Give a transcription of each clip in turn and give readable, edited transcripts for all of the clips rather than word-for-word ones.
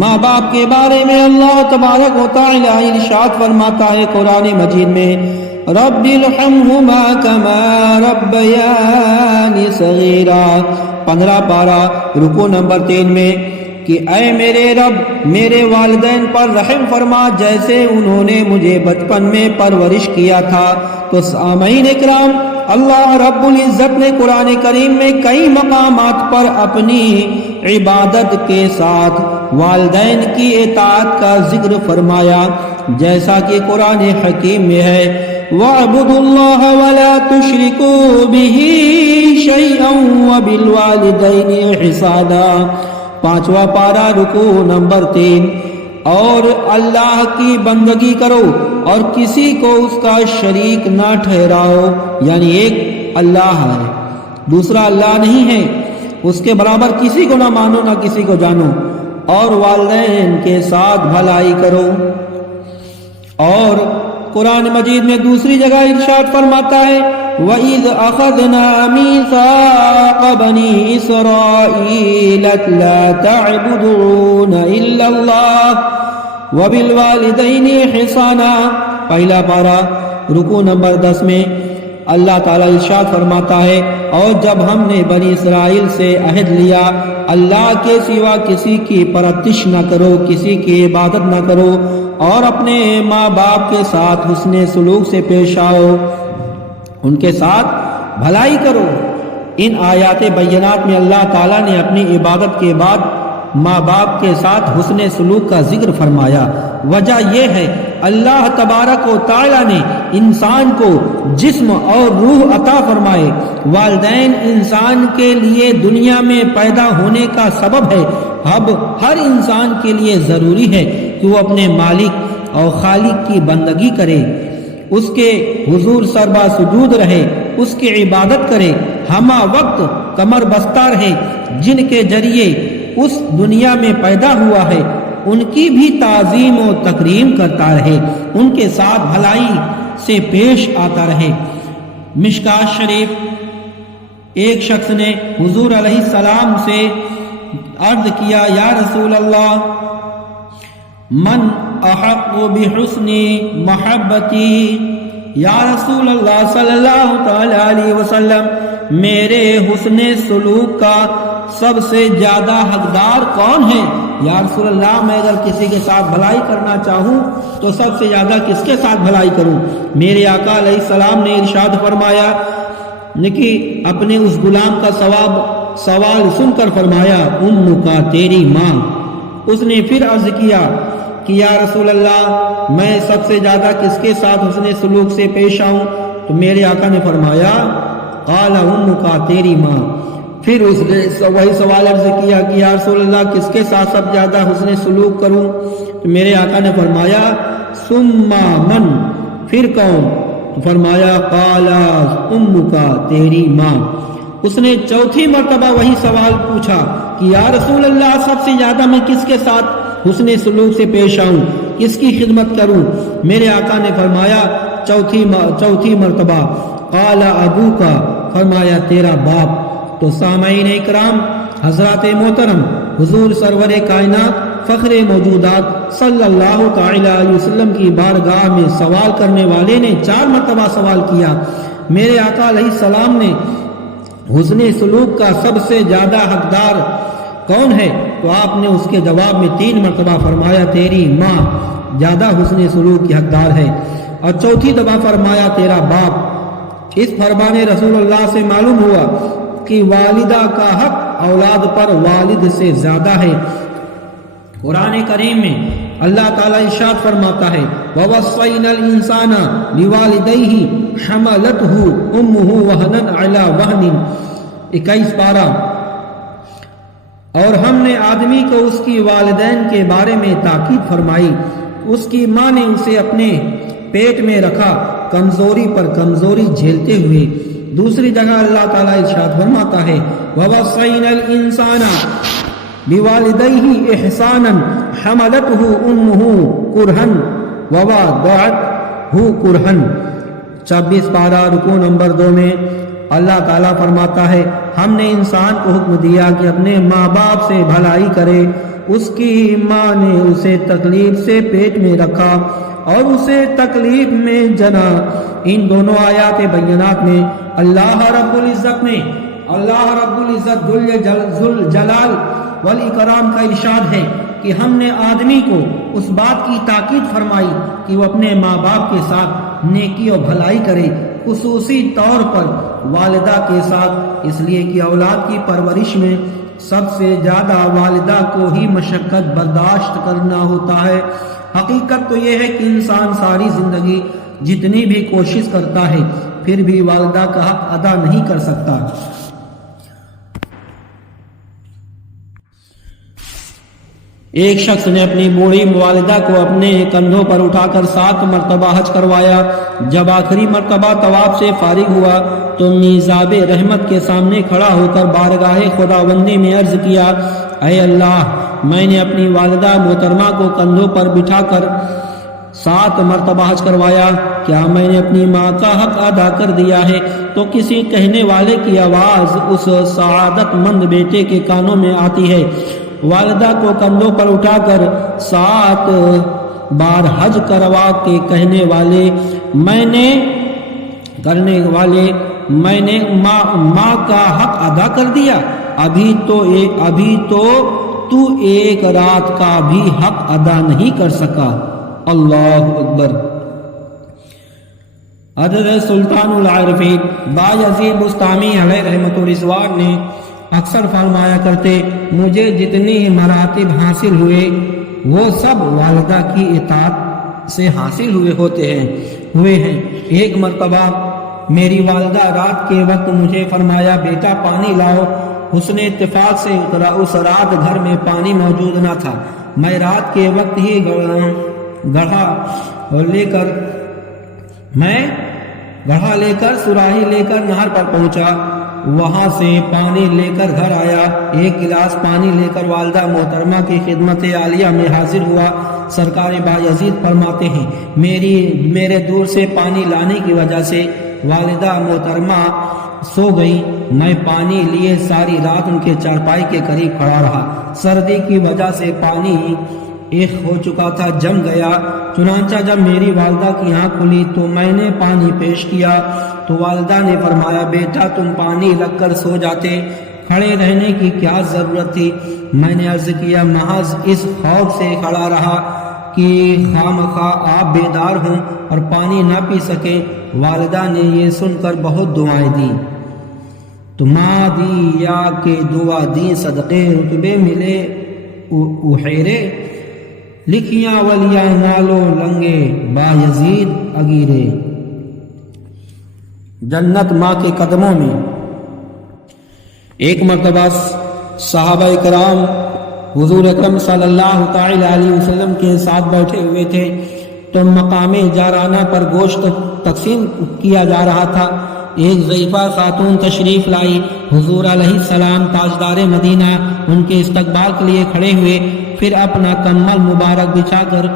ماں باپ کے بارے میں اللہ تبارک و تعالی ارشاد فرماتا ہے قرآن مجید میں، رب ارحمہما کما ربیانی صغیرا، 15 پارہ رکوع نمبر 3 میں، کہ اے میرے رب میرے والدین پر رحم فرما جیسے انہوں نے مجھے بچپن میں پرورش کیا تھا۔ تو سامعین اکرام، اللہ رب العزت نے قرآن کریم میں کئی مقامات پر اپنی عبادت کے ساتھ والدین کی اطاعت کا ذکر فرمایا، جیسا کہ قرآن حکیم میں ہے، وَاعْبُدُوا اللَّهَ وَلَا تُشْرِكُوا بِهِ شَيْئًا وَبِالْوَالِدَيْنِ إِحْسَانًا، 5واں پارہ رکوع نمبر 3، اور اللہ کی بندگی کرو اور کسی کو اس کا شریک نہ ٹھہراؤ، یعنی ایک اللہ ہے، دوسرا اللہ نہیں ہے، اس کے برابر کسی کو نہ مانو نہ کسی کو جانو، اور والدین کے ساتھ بھلائی کرو۔ اور قرآن مجید میں دوسری جگہ ارشاد فرماتا ہے، وَإِذْ أَخَذْنَا مِيثَاقَ بَنِي إِسْرَائِيلَ لَا تَعْبُدُونَ إِلَّا اللَّهَ وَبِالْوَالِدَيْنِ إِحْسَانًا، پہلا پارہ رکوع نمبر 10 میں اللہ تعالیٰ ارشاد فرماتا ہے، اور جب ہم نے بنی اسرائیل سے عہد لیا اللہ کے سوا کسی کی پرستش نہ کرو، کسی کی عبادت نہ کرو، اور اپنے ماں باپ کے ساتھ حسن سلوک سے پیش آؤ، ان کے ساتھ بھلائی کرو۔ ان آیات بینات میں اللہ تعالیٰ نے اپنی عبادت کے بعد ماں باپ کے ساتھ حسن سلوک کا ذکر فرمایا۔ وجہ یہ ہے اللہ تبارک و تعالیٰ نے انسان کو جسم اور روح عطا فرمائے۔ والدین انسان کے لیے دنیا میں پیدا ہونے کا سبب ہے۔ اب ہر انسان کے لیے ضروری ہے کہ وہ اپنے مالک اور خالق کی بندگی کرے، اس کے حضور سربا سجود رہے، اس کی عبادت کرے، ہمہ وقت کمر بستہ رہے۔ جن کے ذریعے اس دنیا میں پیدا ہوا ہے ان کی بھی تعظیم و تکریم کرتا رہے، ان کے ساتھ بھلائی سے پیش آتا رہے۔ مشکات شریف، ایک شخص نے حضور علیہ السلام سے عرض کیا، یا رسول اللہ، من احق بحسن محبتی، یا رسول اللہ صلی اللہ تعالی علیہ وسلم، میرے حسن سلوک کا سب سے زیادہ حقدار کون ہے؟ یا رسول اللہ، میں اگر کسی کے ساتھ بھلائی کرنا چاہوں تو سب سے زیادہ کس کے ساتھ بھلائی کروں؟ میرے آقا علیہ السلام نے ارشاد فرمایا کہ اپنے اس غلام کا سوال سن کر فرمایا، امک، تیری ماں۔ اس نے پھر عرض کیا کہ یا رسول اللہ، میں سب سے زیادہ کس کے ساتھ حسن سلوک سے پیش آؤں؟ تو میرے آقا نے فرمایا، قال امک، تیری ماں۔ پھر اس نے وہی سوال عرض کیا کہ یا رسول اللہ، کس کے ساتھ سب زیادہ حسن سلوک کروں؟ تو میرے آقا نے فرمایا، ثم من، پھر کون؟ تو فرمایا، قال امک، تیری ماں۔ اس نے چوتھی مرتبہ وہی سوال پوچھا کہ یا رسول اللہ، سب سے زیادہ میں کس کے ساتھ حسن سلوک سے پیش آؤں، کس کی خدمت کروں؟ میرے آقا نے فرمایا چوتھی مرتبہ، قال ابوک، فرمایا تیرا باپ۔ تو سامعین اکرام، حضرات محترم، حضور سرور کائنات فخر موجودات صلی اللہ تعالی علیہ وسلم کی بارگاہ میں سوال کرنے والے نے 4 مرتبہ سوال کیا، میرے آقا علیہ السلام نے حسن سلوک کا سب سے زیادہ حقدار کون ہے؟ تو آپ نے اس کے جواب میں 3 مرتبہ فرمایا، تیری ماں زیادہ حسن سلوک کی حقدار ہے، اور چوتھی دفعہ فرمایا، تیرا باپ۔ اس فرمان رسول اللہ سے معلوم ہوا کہ والدہ کا حق اولاد پر والد سے زیادہ ہے۔ قرآن کریم میں اللہ تعالیٰ ارشاد فرماتا ہے، وَوَصَّيْنَا الْإِنسَانَ بِوَالِدَيْهِ حَمَلَتْهُ أُمُّهُ وَهْنًا عَلَى وَهْنٍ، 21 پارہ۔ اور ہم نے آدمی کو اس کی والدین کے بارے میں تاکید فرمائی، اس کی ماں نے اسے اپنے پیٹ میں رکھا، کمزوری پر کمزوری جھیلتے ہوئے۔ دوسری جگہ اللہ تعالیٰ ارشاد فرماتا ہے، وَوَصَّيْنَا الْإِنسَانَ بِوَالِدَيْهِ إِحْسَانًا حَمَلَتْهُ أُمُّهُ كُرْهًا وَوَضَعَتْهُ كُرْهًا، 26 پارہ رکوع نمبر 2 میں اللہ تعالیٰ فرماتا ہے ہم نے انسان کو حکم دیا کہ اپنے ماں باپ سے بھلائی کرے، اس کی ماں نے اسے تکلیف سے پیٹ میں رکھا اور اسے تکلیف میں جنا۔ ان دونوں آیات بینات میں اللہ رب العزت ذل جلال والاکرام کا ارشاد ہے کہ ہم نے آدمی کو اس بات کی تاکید فرمائی کہ وہ اپنے ماں باپ کے ساتھ نیکی اور بھلائی کرے، خصوصی طور پر والدہ کے ساتھ، اس لیے کہ اولاد کی پرورش میں سب سے زیادہ والدہ کو ہی مشقت برداشت کرنا ہوتا ہے۔ حقیقت تو یہ ہے کہ انسان ساری زندگی جتنی بھی کوشش کرتا ہے پھر بھی والدہ کا حق ادا نہیں کر سکتا۔ ایک شخص نے اپنی بوڑھی والدہ کو اپنے کندھوں پر اٹھا کر 7 مرتبہ حج کروایا۔ جب آخری مرتبہ طواف سے فارغ ہوا تو میزاب رحمت کے سامنے کھڑا ہو کر بارگاہ خداوندی میں عرض کیا، اے اللہ، میں نے اپنی والدہ محترمہ کو کندھوں پر بٹھا کر 7 مرتبہ حج کروایا، کیا میں نے اپنی ماں کا حق ادا کر دیا ہے؟ تو کسی کہنے والے کی آواز اس سعادت مند بیٹے کے کانوں میں آتی ہے، والدہ کو کندھوں پر اٹھا کر 7 بار حج کروا کے کہنے والے میں نے ماں کا حق ادا کر دیا، ابھی تو ایک رات کا بھی حق ادا نہیں کر سکا۔ اللہ اکبر۔ حضرت سلطان العارفین بایزید بستامی علیہ رحمۃ الرضوان نے اکثر فرمایا کرتے، مجھے جتنی مراتب حاصل ہوئے وہ سب والدہ کی اطاعت سے حاصل ہوئے ہیں۔ ایک مرتبہ میری والدہ رات کے وقت مجھے فرمایا، بیٹا پانی لاؤ۔ حسن اتفاق سے اس رات گھر میں پانی موجود نہ تھا۔ میں رات کے وقت ہی گڑھا لے کر سراہی لے کر نہر پر پہنچا، وہاں سے پانی لے کر گھر آیا، ایک گلاس پانی لے کر والدہ محترمہ کی خدمت عالیہ میں حاضر ہوا۔ سرکار بایزید فرماتے ہیں، میرے دور سے پانی لانے کی وجہ سے والدہ محترمہ سو گئی۔ میں پانی لیے ساری رات ان کے چارپائی کے قریب کھڑا رہا۔ سردی کی وجہ سے پانی ایک ہو چکا تھا، جم گیا۔ چنانچہ جب میری والدہ کی آنکھ کھلی تو میں نے پانی پیش کیا تو والدہ نے فرمایا، بیٹا تم پانی رکھ کر سو جاتے، کھڑے رہنے کی کیا ضرورت تھی؟ میں نے عرض کیا، محض اس خوف سے کھڑا رہا کہ خامخواہ آپ بیدار ہوں اور پانی نہ پی سکیں۔ والدہ نے یہ سن کر بہت دعائیں دی، تما دی یا کہ دعا دی، صدقے رتبے ملے احیرے، لکھیاں ولیاں نالو لنگے بایزید اگیرے۔ جنت ماں کے قدموں میں۔ ایک مرتبہ صحابہ کرام حضور اکرم صلی اللہ تعالی علیہ وسلم کے ساتھ بیٹھے ہوئے تھے تو مقام جارانہ پر گوشت تقسیم کیا جا رہا تھا۔ ایک ضعیفہ خاتون تشریف لائی، حضور علیہ السلام تاجدار مدینہ ان کے استقبال کے لیے کھڑے ہوئے، پھر اپنا کمل مبارک بچھا کر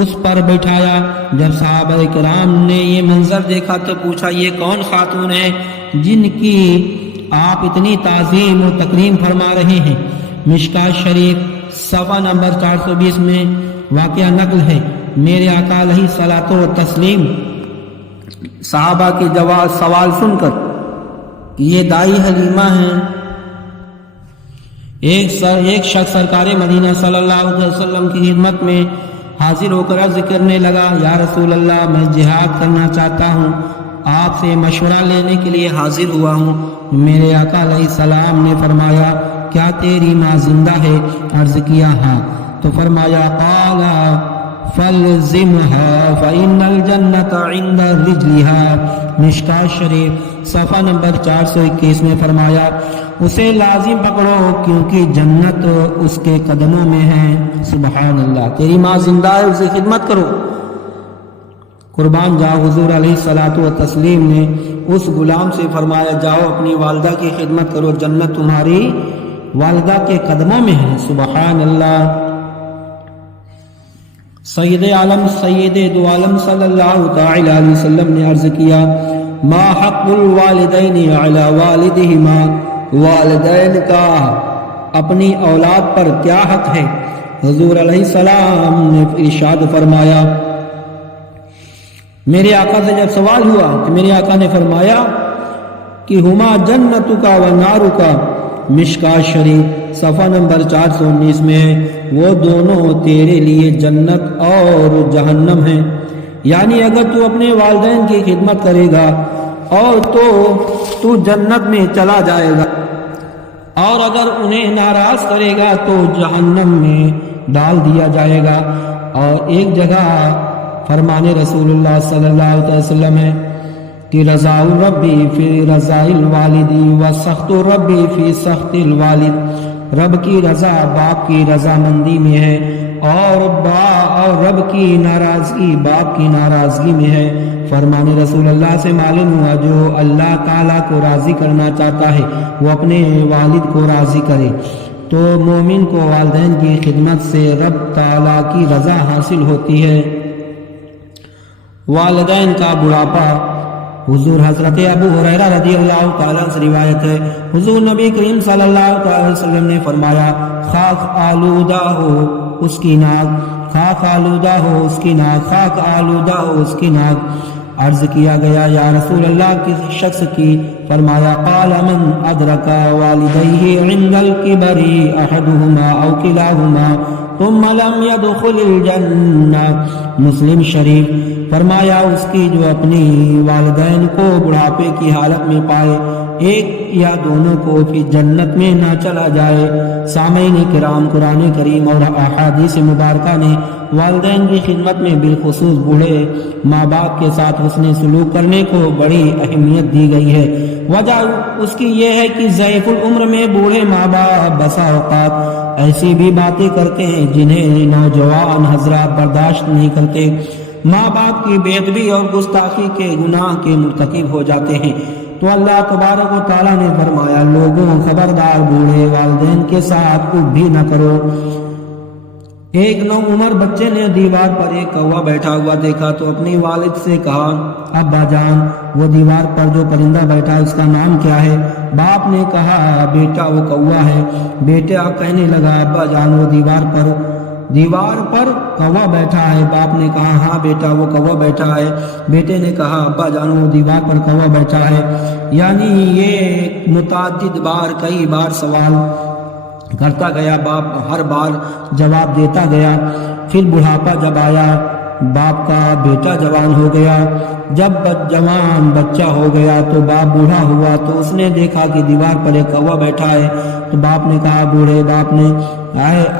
اس پر بٹھایا۔ جب صحابہ کرام نے یہ منظر دیکھا تو پوچھا، یہ کون خاتون ہے جن کی آپ اتنی تعظیم و تکریم فرما رہے ہیں؟ مشکات شریف صفحہ نمبر 420 میں واقعہ نقل ہے۔ میرے آقا علیہ الصلوۃ والتسلیم صحابہ کے سوال سن کر کہ یہ دائی حلیمہ ہیں، ایک شخص سرکار مدینہ صلی اللہ علیہ وسلم کی خدمت میں حاضر ہو کر عرض کرنے لگا، یا رسول اللہ، میں جہاد کرنا چاہتا ہوں، آپ سے مشورہ لینے کے لیے حاضر ہوا ہوں۔ میرے آقا علیہ السلام نے فرمایا، کیا تیری ماں زندہ ہے؟ عرض کیا ہاں۔ تو فرمایا، قال فَلْزِمْهَا فَإِنَّ الْجَنَّةَ عِنْدَ رِجْلِهَا۔ مشکات شریف صفحہ نمبر 421 میں فرمایا، اسے لازم پکڑو کیونکہ جنت اس کے قدموں میں ہے۔ سبحان اللہ۔ تیری ماں زندہ ہے، اسے خدمت کرو، قربان جاؤ۔ حضور علیہ الصلوۃ والتسلیم نے اس غلام سے فرمایا، جاؤ اپنی والدہ کی خدمت کرو، جنت تمہاری والدہ کے قدموں میں ہے۔ سبحان اللہ۔ سید عالم سید دو عالم صلی اللہ تعالی علیہ وسلم نے عرض کیا، ما حق الوالدین علی والدہما، والدین کا اپنی اولاد پر کیا حق ہے؟ حضور علیہ السلام نے ارشاد فرمایا، میرے آقا سے جب سوال ہوا کہ میرے آقا نے فرمایا کہ ہما جنتک و نارک، مشکاۃ شریف صفحہ نمبر 419 میں ہے، وہ دونوں تیرے لیے جنت اور جہنم ہیں، یعنی اگر تو اپنے والدین کی خدمت کرے گا اور تو جنت میں چلا جائے گا، اور اگر انہیں ناراض کرے گا تو جہنم میں ڈال دیا جائے گا۔ اور ایک جگہ فرمان رسول اللہ صلی اللہ علیہ وسلم ہے کہ رضا ربی فی رضا الوالدی و سخط ربی فی سخط الوالد، رب کی رضا باپ کی رضامندی میں ہے، اور رب کی ناراضگی باپ کی ناراضگی میں ہے۔ فرمان رسول اللہ سے معلوم ہوا جو اللہ تعالیٰ کو راضی کرنا چاہتا ہے وہ اپنے والد کو راضی کرے، تو مومن کو والدین کی خدمت سے رب تعالیٰ کی رضا حاصل ہوتی ہے۔ والدین کا بڑھاپا، حضور حضرت ابو ہریرہ رضی اللہ تعالیٰ سے روایت ہے، حضور نبی کریم صلی اللہ علیہ وسلم نے فرمایا، خاک آلودہ ہو اس کی ناک، خاک آلودہ ہو اس کی ناک، خاک آلودہ ہو اس کی ناک۔ عرض کیا گیا یا رسول اللہ کس شخص کی؟ فرمایا قال من ادرک والدیہ عند الکبر احدہما او کلاہما ثم لم يدخل الجنہ، مسلم شریف۔ فرمایا اس کی جو اپنی والدین کو بڑھاپے کی حالت میں پائے، ایک یا دونوں کو پھر جنت میں نہ چلا جائے۔ سامعین کرام، قرآن کریم اور احادیث مبارکہ نے والدین کی خدمت میں بالخصوص بوڑھے ماں باپ کے ساتھ حسن سلوک کرنے کو بڑی اہمیت دی گئی ہے۔ وجہ اس کی یہ ہے کہ ضعیف العمر میں بوڑھے ماں باپ بسا اوقات ایسی بھی باتیں کرتے ہیں جنہیں نوجوان حضرات برداشت نہیں کرتے، ماں باپ کی بے ادبی اور گستاخی کے گناہ کے مرتکب ہو جاتے ہیں۔ تو اللہ تبارک و تعالیٰ نے فرمایا، لوگوں خبردار بوڑھے والدین کے ساتھ کچھ بھی نہ کرو۔ ایک نو عمر بچے نے دیوار پر ایک کوا بیٹھا ہوا دیکھا تو اپنی والد سے کہا، ابا جان وہ دیوار پر جو پرندہ بیٹھا اس کا نام کیا ہے؟ باپ نے کہا، بیٹا وہ کوا ہے۔ بیٹا کہنے لگا، ابا جان وہ دیوار پر کوا بیٹھا ہے۔ باپ نے کہا، ہاں بیٹا وہ کوا بیٹھا ہے۔ بیٹے نے کہا، ابا جان وہ دیوار پر کوا بیٹھا ہے۔ یعنی یہ متعدد بار کئی بار سوال کرتا گیا، باپ ہر بار جواب دیتا گیا۔ پھر بڑھاپا جب آیا، باپ کا بیٹا جوان ہو گیا، جب جوان بچہ ہو گیا تو باپ بوڑھا ہوا تو اس نے دیکھا کہ دیوار پر ایک کوا بیٹھا ہے، تو باپ نے کہا، بوڑھے باپ نے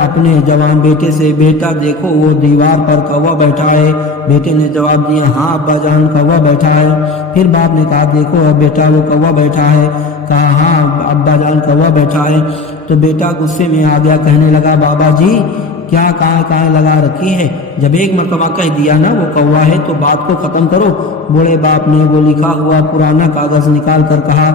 اپنے جوان بیٹے سے، بیٹا دیکھو وہ دیوار پر کوا بیٹھا ہے۔ بیٹے نے جواب دیا، ہاں ابا جان کوا بیٹھا ہے۔ پھر باپ نے کہا، دیکھو بیٹا وہ کوا بیٹھا ہے۔ کہا، ہاں ابا جان کوا بیٹھا ہے۔ تو بیٹا غصے میں آ گیا، کہنے لگا، بابا جی کیا کہاں لگا رکھی ہے؟ جب ایک مرتبہ کہہ دیا نا وہ کوا ہے تو بات کو ختم کرو۔ بوڑھے باپ نے وہ لکھا ہوا پرانا کاغذ نکال کر کہا،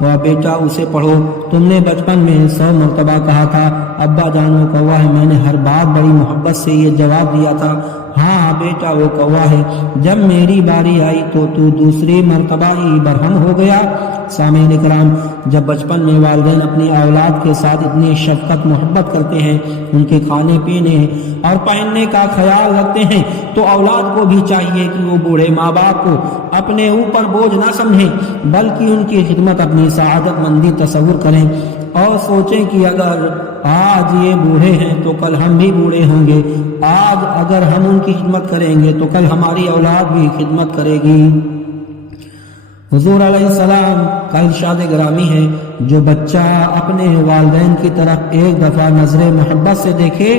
وہ بیٹا اسے پڑھو، تم نے بچپن میں 100 مرتبہ کہا تھا ابا جان وہ کوا ہے، میں نے ہر بات بڑی محبت سے یہ جواب دیا تھا، ہاں بیٹا وہ کوا ہے۔ جب میری باری آئی تو دوسری مرتبہ ہی برہم ہو گیا۔ سامعین کرام، جب بچپن میں والدین اپنی اولاد کے ساتھ اتنی شفقت محبت کرتے ہیں، ان کے کھانے پینے اور پہننے کا خیال رکھتے ہیں، تو اولاد کو بھی چاہیے کہ وہ بوڑھے ماں باپ کو اپنے اوپر بوجھ نہ سمجھیں، بلکہ ان کی خدمت اپنی سعادت مندی تصور کریں اور سوچیں کہ اگر آج یہ بوڑھے ہیں تو کل ہم بھی بوڑھے ہوں گے، آج اگر ہم ان کی خدمت کریں گے تو کل ہماری اولاد بھی خدمت کرے گی۔ حضور علیہ السلام کا ارشاد گرامی ہے، جو بچہ اپنے والدین کی طرف ایک دفعہ نظر محبت سے دیکھے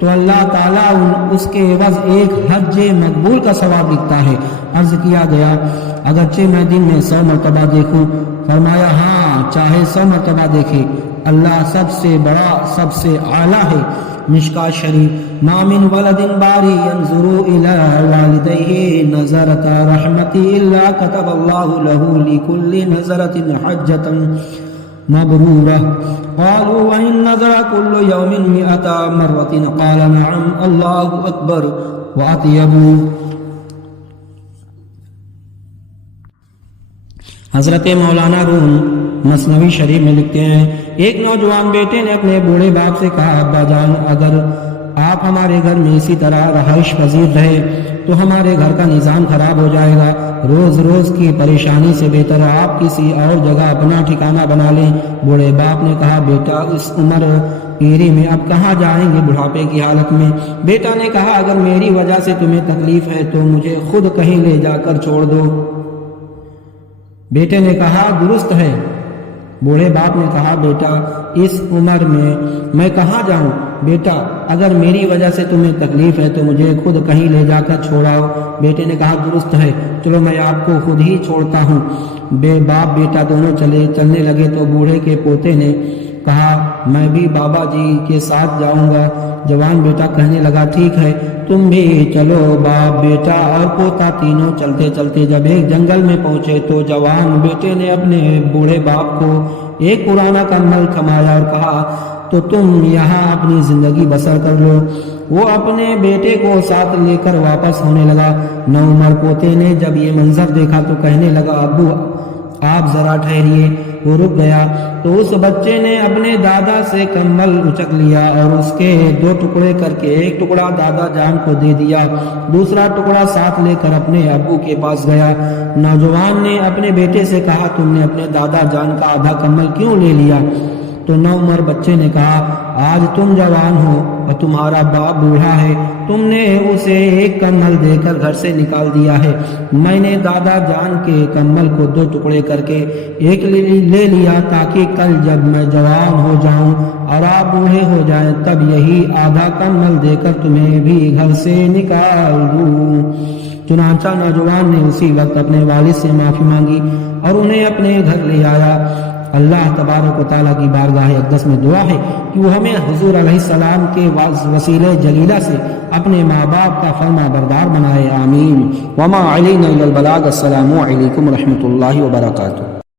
تو اللہ تعالیٰ اس کے عوض ایک حج مقبول کا ثواب لکھتا ہے۔ عرض کیا گیا، اگرچہ میں دن میں 100 مرتبہ دیکھوں؟ فرمایا، ہاں چاہے 100 مرتبہ دیکھے، اللہ سب سے بڑا سب سے اعلیٰ ہے۔ مشکاۃ شریف، ما من ولد باری ينظر الى والديه نظرة رحمت الا كتب الله له لكل نظرة حجة مبرورة قالوا وإن نظر كل يوم 100 مرة قال نعم الله أكبر وأطيب۔ حضرت مولانا روم مثنوی شریف میں لکھتے ہیں، ایک نوجوان بیٹے نے اپنے بوڑھے باپ سے کہا، ابا جان، اگر آپ ہمارے گھر میں اسی طرح رہائش پذیر رہے تو ہمارے گھر کا نظام خراب ہو جائے گا، روز روز کی پریشانی سے بہتر آپ کسی اور جگہ اپنا ٹھکانہ بنا لیں۔ بوڑھے باپ نے کہا، بیٹا اس عمر پیری میں اب کہاں جائیں گے بڑھاپے کی حالت میں؟ بیٹا نے کہا، اگر میری وجہ سے تمہیں تکلیف ہے تو مجھے خود کہیں لے جا کر چھوڑ دو۔ بیٹے نے کہا، درست ہے۔ بوڑھے باپ نے کہا، بیٹا اس عمر میں کہاں جاؤں؟ بیٹا اگر میری وجہ سے تمہیں تکلیف ہے تو مجھے خود کہیں لے جا کر چھوڑاؤ۔ بیٹے نے کہا، درست ہے، چلو میں آپ کو خود ہی چھوڑتا ہوں۔ باپ بیٹا دونوں چلنے لگے تو بوڑھے کے پوتے نے کہا، میں بھی بابا جی کے ساتھ جاؤں گا۔ جوان بیٹا کہنے لگا، ٹھیک ہے، تم بھی چلو۔ باپ بیٹا اور پوتا تینوں چلتے چلتے جب ایک جنگل میں پہنچے تو جوان بیٹے نے اپنے بوڑھے باپ کو ایک پرانا کمل تھمایا اور کہا، تو تم یہاں اپنی زندگی بسر کر لو۔ وہ اپنے بیٹے کو ساتھ لے کر واپس ہونے لگا۔ نوعمر پوتے نے جب یہ منظر دیکھا تو کہنے لگا، ابو آپ ذرا ٹھہریے۔ وہ رک گیا تو اس بچے نے اپنے دادا سے کمل اچک لیا اور اس کے 2 ٹکڑے کر کے ایک ٹکڑا دادا جان کو دے دیا، دوسرا ٹکڑا ساتھ لے کر اپنے ابو کے پاس گیا۔ نوجوان نے اپنے بیٹے سے کہا، تم نے اپنے دادا جان کا آدھا کمل کیوں لے لیا؟ تو نوعمر بچے نے کہا، آج تم جوان ہو اور تمہارا باپ بوڑھا ہے، تم نے اسے ایک کمل دے کر گھر سے نکال دیا ہے، میں نے دادا جان کے کمل کو 2 ٹکڑے کر کے ایک لے لیا تاکہ کل جب میں جوان ہو جاؤں اور آپ بوڑھے ہو جائیں تب یہی آدھا کمل دے کر تمہیں بھی گھر سے نکال دوں۔ چنانچہ نوجوان نے اسی وقت اپنے والد سے معافی مانگی اور انہیں اپنے گھر لے آیا۔ اللہ تبارک و تعالیٰ کی بارگاہ اقدس میں دعا ہے کہ وہ ہمیں حضور علیہ السلام کے وسیلہ جلیلہ سے اپنے ماں باپ کا فرما بردار بنائے، آمین۔ وما علینا الا البلاغ۔ السلام علیکم ورحمۃ اللہ وبرکاتہ۔